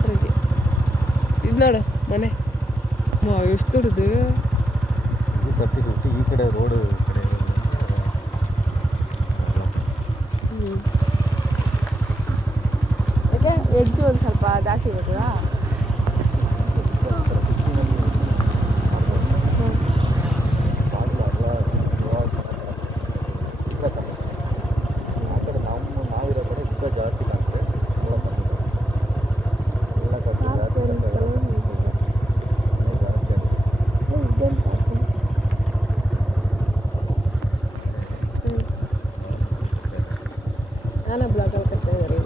ಥಾಟ್ರಿಗೆ ಇದು ನೋಡು ಮನೆ ಎಷ್ಟು ದೊಡ್ಡದು. ಇದು 30-50 ಈ ಕಡೆ ರೋಡು ಕಡೆ ಯಾಕೆ ಎಜ್ಜು ಒಂದು ಸ್ವಲ್ಪ ಜಾಸ್ತಿ ಇರುತ್ತಲ್ಲ. ನಾನೇ ಬ್ಲಾಗಲ್ಲಿ ಕಟ್ಟಿದ್ದಾರೆ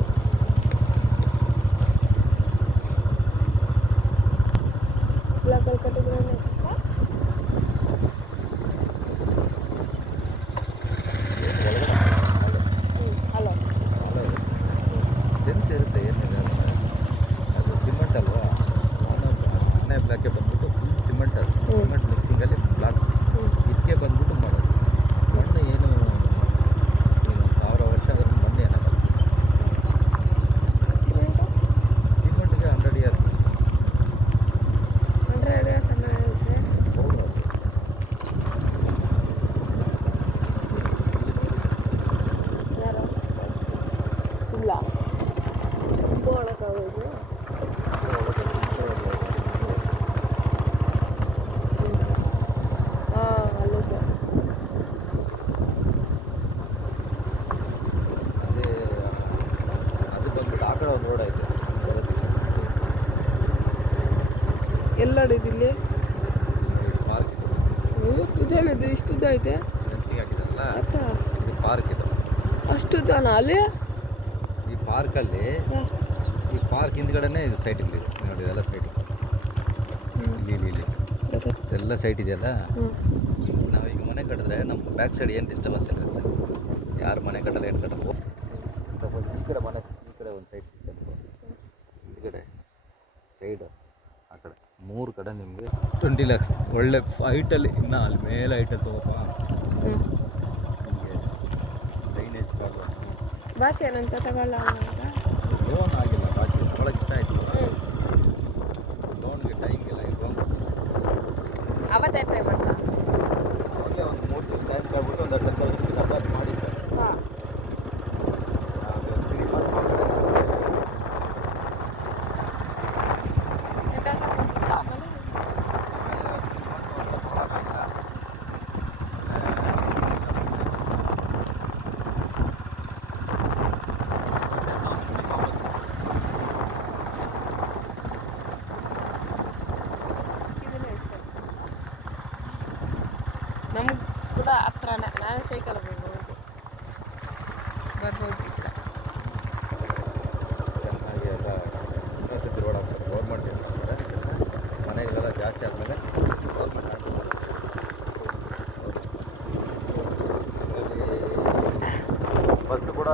ಬ್ಲಾಗಲ್ಲಿ ಕಟ್ಟಿದ್ರೆ ಹಲೋ ಎಂತ ಇರುತ್ತೆ ಏನಿದೆ ಅದು ಸಿಮೆಂಟ್ ಅಲ್ವಾ. ಮನೆ ಬ್ಲಾಕೆ ಬಂದ್ಬಿಟ್ಟು ಫುಲ್ ಸಿಮೆಂಟ್ ಅದು ಸಿಮೆಂಟ್ ಮಿಕ್ಸಿಂಗಲ್ಲಿ ಬ್ಲಾಕ್ ಇದಕ್ಕೆ ಬಂದ್ಬಿಟ್ಟು ಮಾಡೋದು. ಮಣ್ಣು ಏನು 1000 ವರ್ಷ ಆದ್ರೂ ಮಣ್ಣು ಏನಾಗಲ್ಲ. ಸಿಮೆಂಟ್ಗೆ 100 ಇಯರ್ಸ್. ಇಲ್ಲ ತುಂಬ ಒಳಗಾಗೋದು. ಹಾಂ ಅಲ್ಲಿದೆ. ಅದೇ ಅದು ಬಂದ್ಬಿಟ್ಟು ಆ ಕಡೆ ಒಂದು ರೋಡ್ ಐತೆ. ಎಲ್ಲ ನೋಡಿದಿಲ್ಲಿ ಪಾರ್ಕ್ ಇದೇನಿದೆ ಇಷ್ಟುದ್ದ ಐತೆ ಫೆನ್ಸಿಂಗ್ ಹಾಕಿದಾರಲ್ಲ ಆತ ಇದು ಪಾರ್ಕ್ ಇದು. ಅಷ್ಟುದ್ದಾನ ಅಲ್ಲಿ. ಈ ಪಾರ್ಕಲ್ಲಿ ಈ ಪಾರ್ಕ್ ಹಿಂದ್ಗಡೆನೇ ಇದು ಸೈಟ್ ಇಲ್ಲಿ ನೋಡಿ. ಇದೆಲ್ಲ ಸೈಟ್ ಇಲ್ಲಿ ಎಲ್ಲ ಸೈಟ್ ಇದೆಯಲ್ಲ. ನಾವೀಗ ಮನೆ ಕಟ್ಟಿದ್ರೆ ನಮ್ಮ ಬ್ಯಾಕ್ ಸೈಡ್ ಏನು ಡಿಸ್ಟರ್ಬೆನ್ಸ್ ಇರುತ್ತೆ. ಯಾರು ಮನೆ ಕಟ್ಟಲ್ಲ ಏನು ಕಟ್ಟಲ್ಲ. ಸಪೋಸ್ ಈ ಕಡೆ ಮನೆ ಈ ಕಡೆ ಒಂದು ಸೈಡ್ ಈ ಕಡೆ ಸೈಡು ಆ ಕಡೆ 3 ಕಡೆ ನಿಮಗೆ 20 lakhs ಒಳ್ಳೆ ಹೈಟಲ್ಲಿ. ಇನ್ನು ಅಲ್ಲಿ ಮೇಲೆ ಹೈಟಲ್ಲಿ ತಗೋಪ ನಿಮಗೆ ಡ್ರೈನೇಜ್ ಪ್ರಾಬ್ಲಮ್. ಬಾಚೆ ಏನಂತ ತಗೊಳ್ಳ ಲೋನ್ ಆಗಿಲ್ಲ. ಬಾಕಿ ತಗೊಳಕ್ಕೆ ಇಷ್ಟ ಆಯಿತು. ಲೋನ್ಗೆ ಟೈಮ್ ಇಲ್ಲ. ಈಗ ಲೋನ್ ಅವತ್ತೇ ಟ್ರೈ ಮಾಡ್ತಾ ಅವಾಗಲೇ ಒಂದು 3 ದಿವಸ ಟೈಮ್ ತಗೊಂಡ್ಬಿಟ್ಟು ಒಂದು 10,000 ಅಡ್ವಾನ್ಸ್ ಮಾಡಿದ್ದೆ. ಹಾಂ ನಮಗೆ ಕೂಡ ಹತ್ರನೇ. ನಾನೇ ಸೈಕಲ್ ಬರ್ಬೋದು ಈ ಕಡೆ. ಚೆನ್ನಾಗಿ ಎಲ್ಲ ಯೂನಿವರ್ಸಿಟಿ ರೋಡ್ ಆಗ್ತಾರೆ. ಗೌರ್ಮೆಂಟ್ ಮನೆಗಳೆಲ್ಲ ಜಾಸ್ತಿ ಆದಮೇಲೆ ಗೌರ್ಮೆಂಟ್ ಆಗ್ತದೆ. ಬಸ್ಸು ಕೂಡ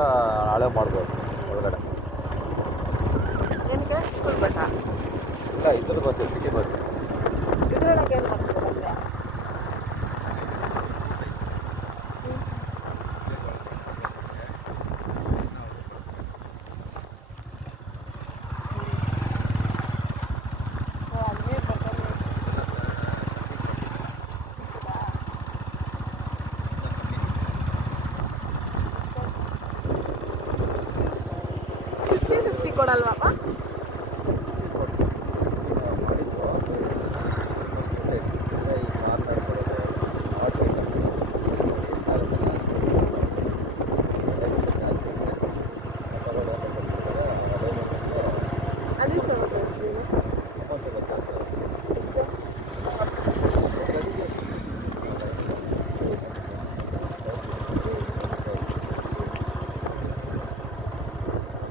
ಹಳೆ ಮಾಡ್ಬೋದು ಒಳಗಡೆ. ಏನಕ್ಕೆ ಸ್ಕೂಲ್ ಬಸ್ಸಾ? ಇಲ್ಲ ಇದ್ರ ಬಸ್ಸು ಸಿಟಿ ಬಸ್. ಇದರೊಳಗೆ ಏನು ಮಾಡ್ತಾರೆ ಅಂದರೆ ಕೊಡಲ್ವಪ್ಪ.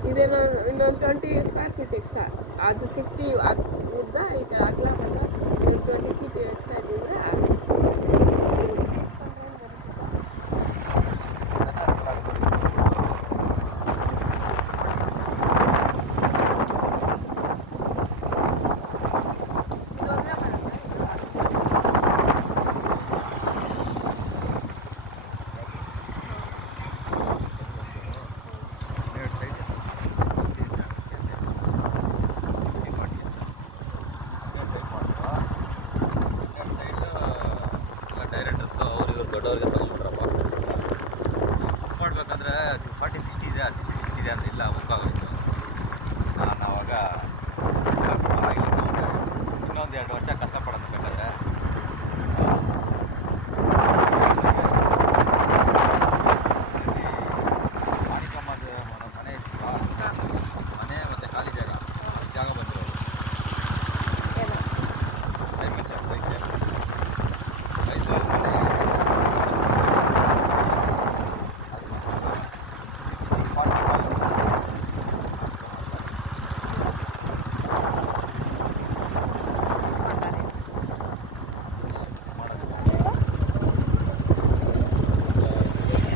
ಇದೇನೋ ಇನ್ನೊಂದು 20 ಸ್ಕ್ವೇರ್ ಫೀಟ್ ಎಕ್ಸ್ಟ್ರಾ. ಅದು 50 ಉದ್ದ ಈಗ ಅಗಲ 20 ಫೀಟ್ ಎಕ್ಸ್ಟ್ರಾ.